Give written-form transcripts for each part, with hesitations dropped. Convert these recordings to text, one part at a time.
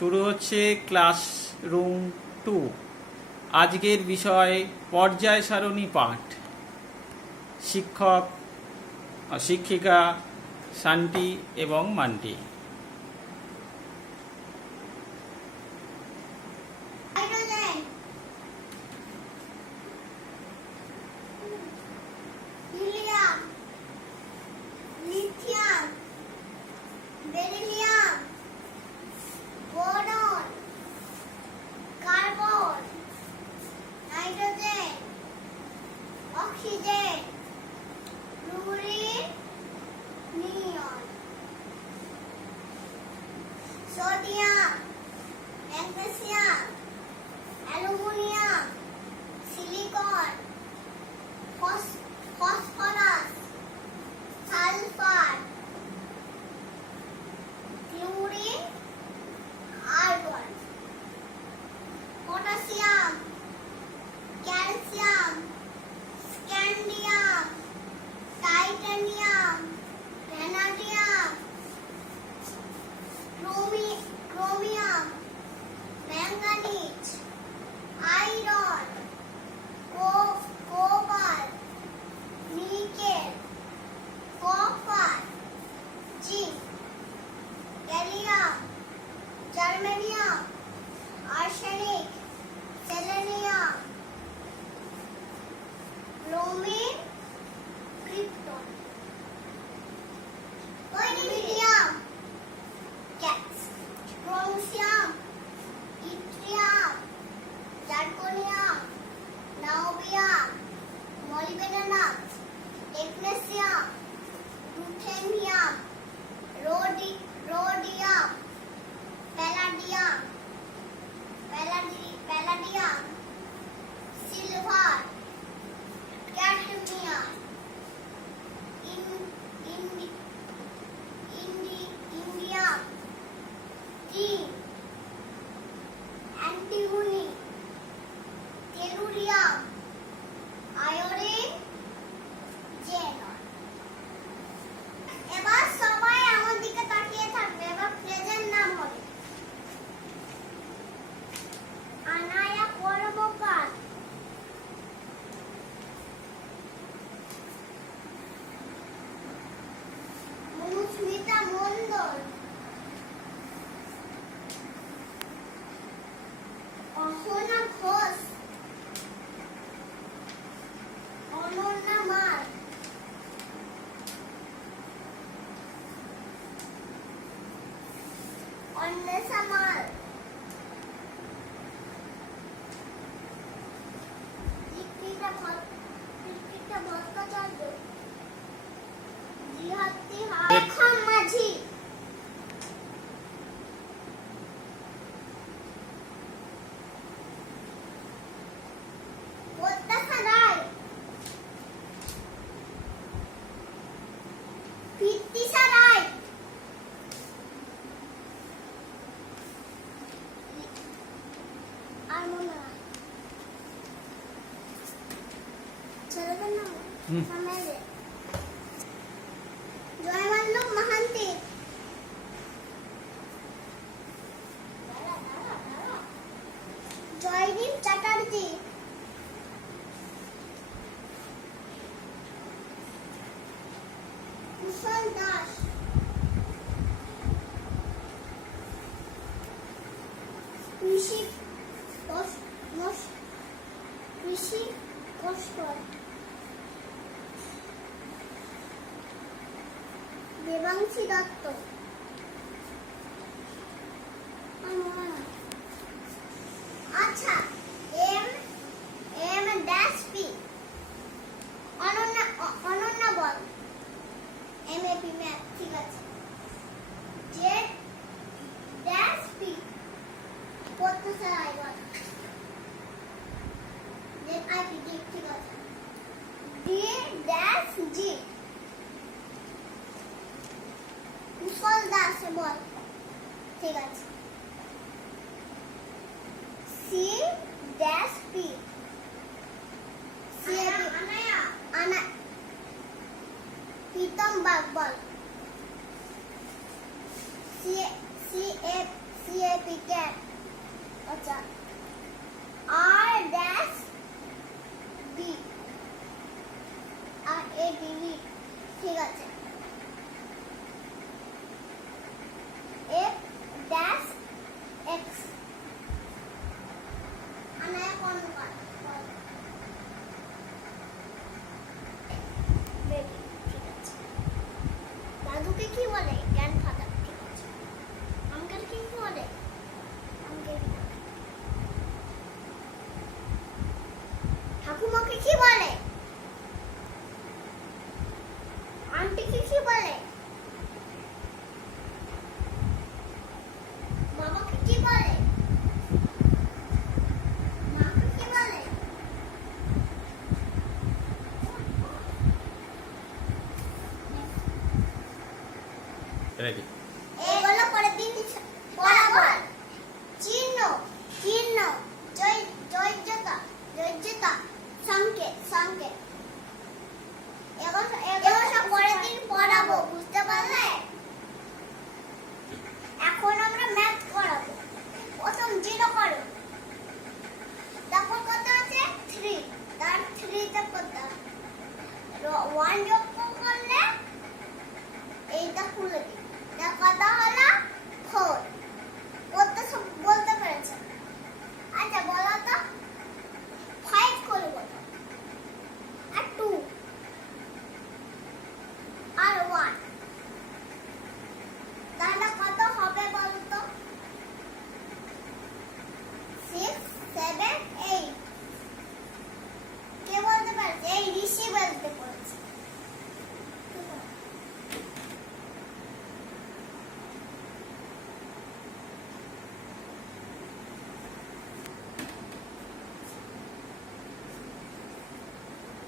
শুরু হচ্ছে ক্লাসরুম 2। আজকের বিষয় পর্যায় সারণী পাঠ। শিক্ষক শিক্ষিকা শান্তি এবং মান্টি। Sodium, magnesium, aluminium, silicon, phosphorus, sulphur, chlorine, argon, potassium, calcium, scandium, titanium, vanadium, chromium, manganese, iron, cobalt, nickel, copper, zinc, gallium, germanium, arsenic, selenium, bromine, krypton, iridium, chromium, yttrium, zirconium, niobium, molybdenum, technetium, ruthenium, rhodium, palladium, silver, cadmium, indium, tin, antimony, tellurium, iodine, xenon. এবার সবাই আমার দিকে তাকিয়ে থাকবে। এবার প্রেজেন্ট নাম হবে। আনায়া কর্মকার, মনুস্মিতা মণ্ডল, অহনা ঘোষ, অনন্যা মাল, অন্বেষা মাল, দীপিকা ভট্টাচার্য, জিহাদি রেখা মাঝি, প্রত্যাশা রায়, প্রীতিশা রায়, আর মনে হয় ছেলেদের নাম সামনে জয়মাল্য মহান্তি, জয়দীপ চ্যাটার্জি, কুশল দাস, কৃষি কষ্টর, দেবাংশী দত্ত, আচ্ছা এম ড্যাশ পি, অনন্যা বল, এমএপি ম্যাথ, ঠিক আছে। জেড ড্যাশ পি, প্রত্যাশা রায় বল, জেড আইপি, ঠিক আছে। ডি ড্যাশ জি, কুশল দাস বল, ঠিক আছে। সি ড্যাশ পি, আনা প্রীতম বাগ বল, সি এফ পি ক্যাট আচ্ছা আর dash B R A B B ঠিক আছে এফ ড্যাশ এক্স আনায়া কোন কার বেবি ঠিক আছে দাদুকে কি বলে গ্র্যান্ডফাদার ঠিক আছে আঙ্কেল কি বলে আঙ্কেল ঠাকুমাকে কি বলে আন্টিকে কি বলে বাবাকে কি বলে মাকে কি বলে রেডি এগুলো পরের দিন পড়াবো চিহ্ন চিহ্ন জয়জতা সংকেত সংকেত এগুলো সব পরের দিন পড়াবো বুঝতে পারলে এখন আমরা ম্যাথ করাবো প্রথম 0 করো তারপর কত আছে 3 তার 3 তে কত 1 যোগ করলে এইটা খুলে দিই তার কত হলো 4 কত সব বলতে পেরেছে আচ্ছা বলো তো 5 করে বলো আর 2 আর 1 তাহলে কত হবে বলো তো 6 7 8 কে বলতে পারছে এই ঋষি বলতে পারছে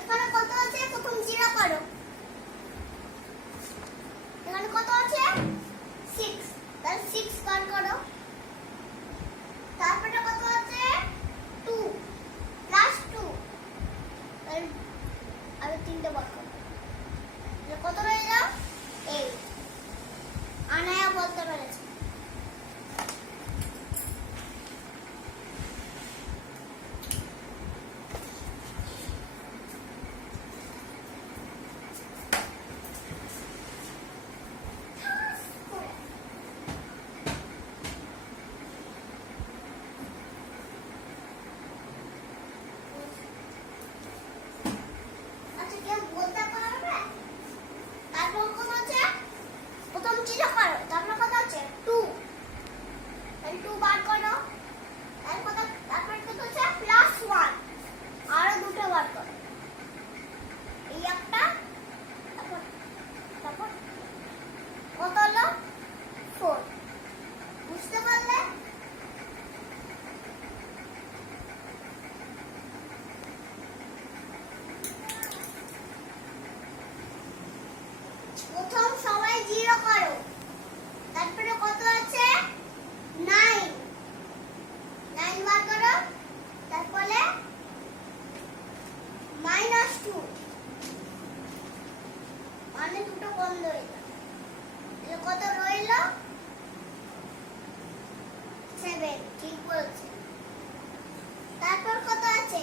এখানে কত আছে প্রথম 0 করো এখানে কত আছে 6 তাহলে 6 বার করো তারপরে কত আছে 2 প্লাস 2 তাহলে আর 3টে বার করো তাহলে কত রইল 8 আনায়া বলতে পেরেছে আচ্ছা কেউ বলতে পারবে তারপর কত আছে প্রথম 0 করো তারপর কত আছে 2 তাহলে 2 বার করো তারপর কত আছে প্লাস 1 আরো দুটো বার করো এই একটা তারপর তারপর কত হলো 4 বুঝতে পারলে প্রথম সবাই 0 করো তারপরে কত আছে 9 9 বার করো তারপরে -2 মানে দুটো বন্ধ হয়ে গেল তাহলে কত রইল 7 ঠিক বলছে তারপর কত আছে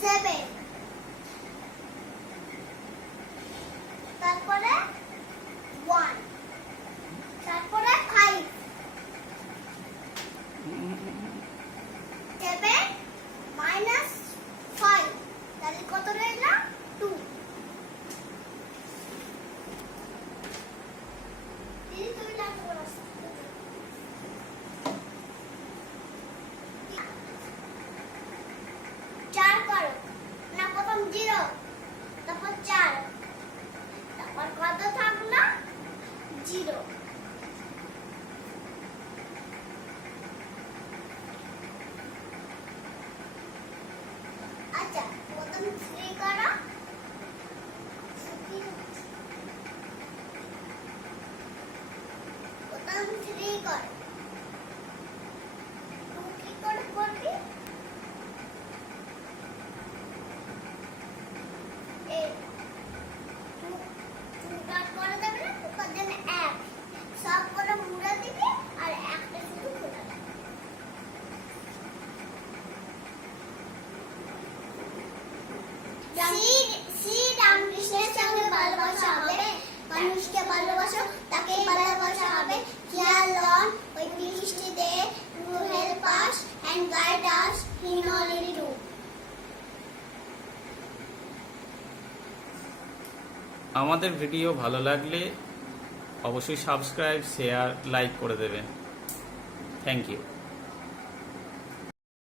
সেভেন তারপরে 1 তারপরে 5 7 মাইনাস 5 তাহলে কত রইল 2 দিদি তুমি লাগো বলো 4 করো না প্রথম 0 তারপর 4 তারপর কত থাকলো 0 আচ্ছা প্রথম 3 করো। প্রথম 3 করো। 2 কি করে করবি? এই 2 কাট করে দেবে না, তার জন্য 1 সব করে মুড়ে দিবি আর একটা শুধু খোলা রাখবি। শ্রী রামকৃষ্ণের সঙ্গে ভালোবাসা হবে, মানুষকে ভালোবাসো তাকে ভালোবাসা হবে। Dear Lord, we wish today to help us and guide us in all we do. আমাদের ভিডিও ভালো লাগলে অবশ্যই সাবস্ক্রাইব, শেয়ার, লাইক করে দেবেন। Thank you.